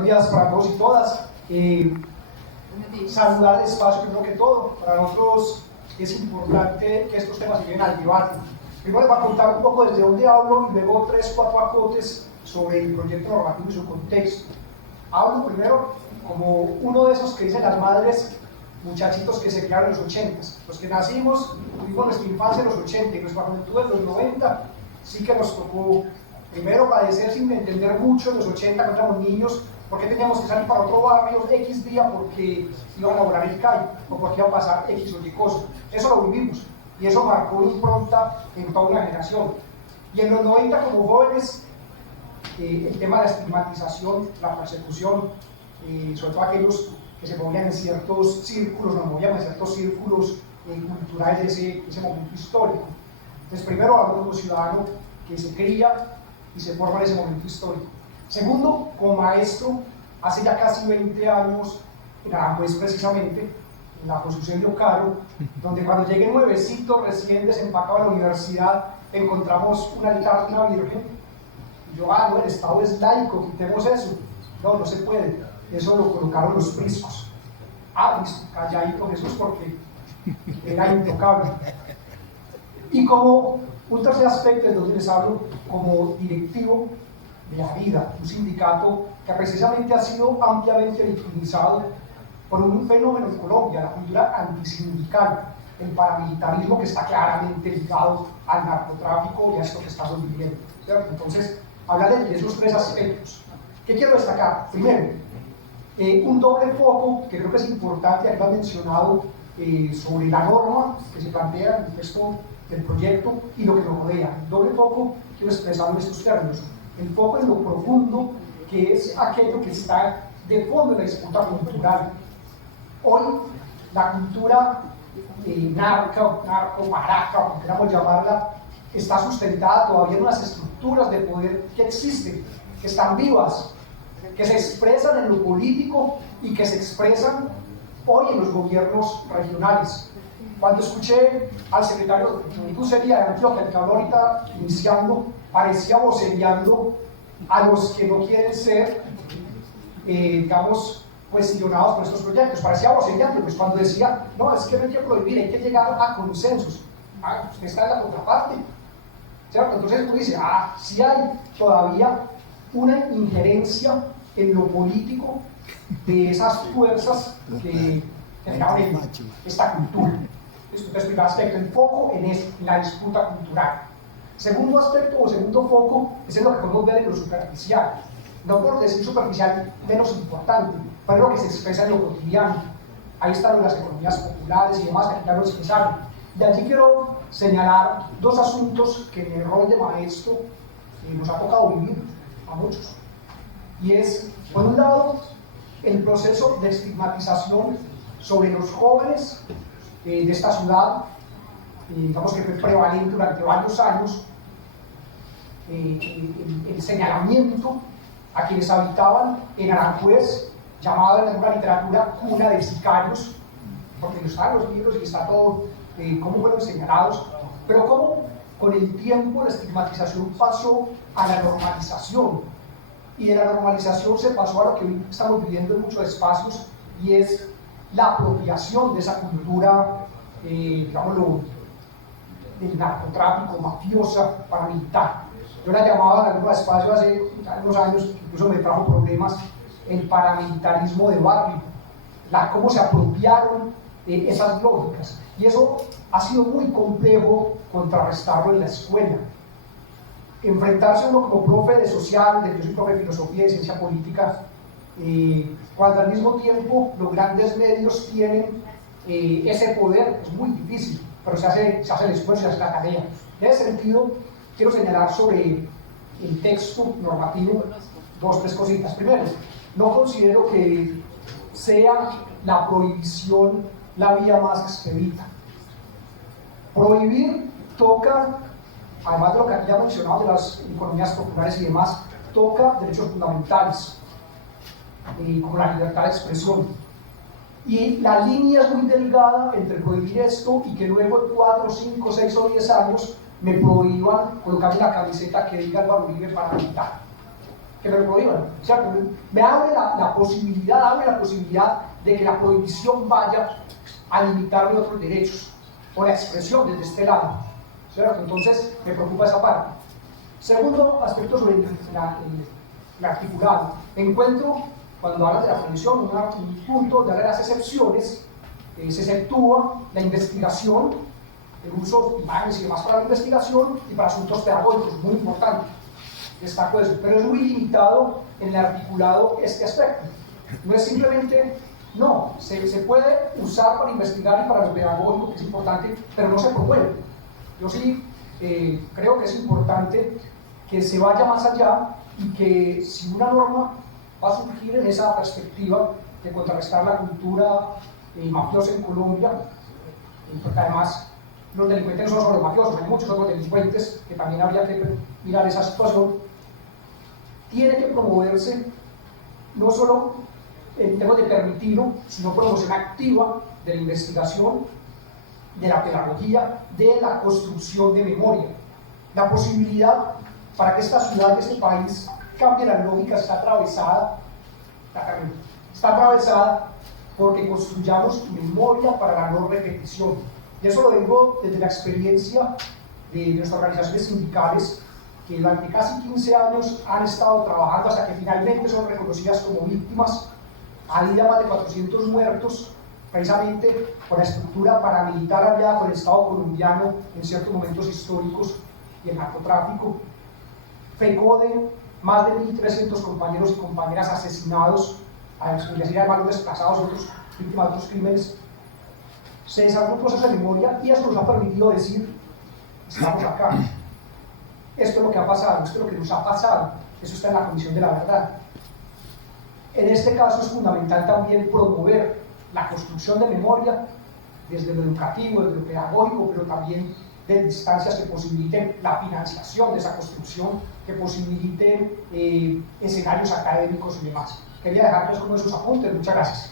buenos días para todos y todas. Saludar el espacio primero que todo. Para nosotros es importante que estos temas se lleven al debate. Primero les voy a contar un poco desde dónde hablo y luego 3-4 acotes sobre el proyecto normativo y su contexto. Hablo primero como uno de esos que dicen las madres, muchachitos que se criaron en los 80, los que nacimos, tuvimos nuestra infancia en los 80 y nuestra juventud en los 90, sí que nos tocó primero padecer sin entender mucho en los 80 cuando éramos niños, porque teníamos que salir para otro barrio X día porque iban a volar el CAI o porque iba a pasar X o Y cosa. Eso lo vivimos y eso marcó una impronta en toda una generación. Y en los 90 como jóvenes, el tema de la estigmatización, la persecución, sobre todo aquellos que se movían en ciertos círculos, nos movíamos en ciertos círculos culturales de ese momento histórico. Entonces, primero hablo como ciudadano que se cría y se forma en ese momento histórico. Segundo, como maestro, hace ya casi 20 años, en Aranjuez precisamente, en la construcción de Ocaro, donde cuando llegué nuevecito, recién desempacado a la universidad, encontramos un altar de una virgen. Y yo, no, el Estado es laico, quitemos eso. No, no se puede. Eso lo colocaron los priscos. Listo, calladito Jesús porque era intocable. Y como un tercer aspecto es donde les hablo como directivo de la vida, un sindicato que precisamente ha sido ampliamente victimizado por un fenómeno en Colombia, la cultura antisindical, el paramilitarismo que está claramente ligado al narcotráfico y a esto que estamos viviendo, ¿cierto? Entonces, hablar de esos tres aspectos. ¿Qué quiero destacar? Primero, un doble foco que creo que es importante, aquí lo han mencionado, sobre la norma que se plantea en el texto del proyecto y lo que lo rodea. El doble foco quiero expresarlo en estos términos. El foco en lo profundo, que es aquello que está de fondo en la disputa cultural. Hoy, la cultura narco-maraca, como queramos llamarla, está sustentada todavía en unas estructuras de poder que existen, que están vivas, que se expresan en lo político y que se expresan hoy en los gobiernos regionales. Cuando escuché al secretario de Tucería de Antioquia, el que habló ahorita iniciando, parecía vocereando a los que no quieren ser, digamos, cuestionados por estos proyectos. Parecía vocereando, pues cuando decía, no, es que no hay que prohibir, hay que llegar a consensos. Usted está en la contraparte, ¿cierto? Entonces uno dice, sí hay todavía una injerencia en lo político de esas fuerzas que generaron esta cultura. Entonces, primer aspecto, el foco en la disputa cultural. Segundo aspecto o segundo foco es en lo que podemos ver en lo superficial. No por decir superficial menos importante, pero es lo que se expresa en lo cotidiano. Ahí están las economías populares y demás que ya lo expresaron. De allí quiero señalar dos asuntos que en el rol de maestro nos ha tocado vivir a muchos. Y es, por un lado, el proceso de estigmatización sobre los jóvenes de esta ciudad, digamos que fue prevalente durante varios años, el señalamiento a quienes habitaban en Aranjuez, llamada en la literatura cuna de sicarios, porque están los libros y está todo, cómo fueron señalados, pero cómo con el tiempo la estigmatización pasó a la normalización, y de la normalización se pasó a lo que hoy estamos viviendo en muchos espacios, y es la apropiación de esa cultura, digámoslo, del narcotráfico, mafiosa, paramilitar. Yo la llamaba en algunos espacios hace unos años, incluso me trajo problemas, el paramilitarismo de barrio, cómo se apropiaron esas lógicas. Y eso ha sido muy complejo contrarrestarlo en la escuela. Enfrentarse uno como profe de social, yo soy profe de filosofía y de ciencia política, cuando al mismo tiempo los grandes medios tienen ese poder, es muy difícil, pero se hace el esfuerzo, se hace la tarea. En ese sentido, quiero señalar sobre el texto normativo 2-3 cositas. Primero, no considero que sea la prohibición la vía más expedita. Prohibir toca, además de lo que aquí ya mencionado de las economías populares y demás, toca derechos fundamentales, como la libertad de expresión. Y la línea es muy delgada entre prohibir esto y que luego en 4, 5, 6 o 10 años me prohíban colocarme la camiseta que diga Álvaro Uribe paramilitar. que me lo prohíban, ¿cierto? Me abre la posibilidad de que la prohibición vaya a limitar mis otros derechos, o la expresión desde este lado, ¿cierto? Entonces me preocupa esa parte. Segundo aspecto sobre el articulado. Encuentro, cuando hablas de la prohibición, un punto de las excepciones, se exceptúa la investigación, el uso de imágenes y demás para la investigación y para asuntos pedagógicos, muy importante, destaco eso, pero es muy limitado en el articulado este aspecto. No es simplemente, no, se puede usar para investigar y para lo pedagógico, que es importante, pero no se promueve. Yo sí creo que es importante que se vaya más allá y que si una norma va a surgir en esa perspectiva de contrarrestar la cultura mafiosa en Colombia, porque además los delincuentes no son solo los mafiosos, hay muchos otros delincuentes que también habría que mirar esa situación, tiene que promoverse no solo en términos de permitirlo, sino promoción activa de la investigación, de la pedagogía, de la construcción de memoria. La posibilidad para que esta ciudad, que este país, cambie la lógica está atravesada porque construyamos memoria para la no repetición. Y eso lo digo desde la experiencia de nuestras organizaciones sindicales, que durante casi 15 años han estado trabajando hasta que finalmente son reconocidas como víctimas. Hay ya más de 400 muertos, precisamente por la estructura paramilitar aliada con el Estado colombiano en ciertos momentos históricos y el narcotráfico. FECODE, más de 1.300 compañeros y compañeras asesinados, además los desplazados, otros víctimas de otros crímenes. Se desarrolló un proceso de memoria y eso nos ha permitido decir, estamos acá. Esto es lo que ha pasado, esto es lo que nos ha pasado, eso está en la Comisión de la Verdad. En este caso es fundamental también promover la construcción de memoria desde lo educativo, desde lo pedagógico, pero también de instancias que posibiliten la financiación de esa construcción, que posibiliten escenarios académicos y demás. Quería dejarles como esos apuntes, muchas gracias.